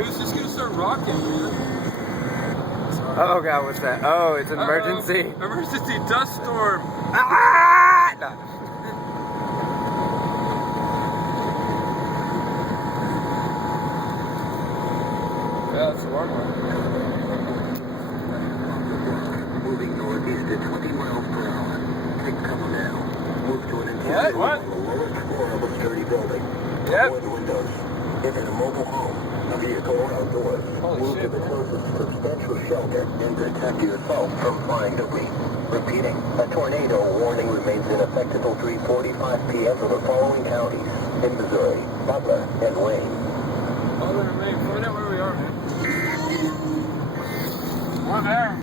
It was just gonna start rocking, man. Oh god, what's that? Oh, it's an emergency. Emergency dust storm. Ah! No. Yeah, it's a warm one. Moving northeast at 20 miles per hour. Take cover now. Move to an interior What? on the lowest floor of a sturdy building. Yep. Avoid windows. If in a mobile home, a vehicle or outdoors, Holy move shit, to the closest substantial shelter and protect yourself from flying debris. Repeating, a tornado warning remains in effect until 3:45 p.m. for the following counties in Missouri, Butler, and Wayne. Oh, wait, find out where we are, man. We're there.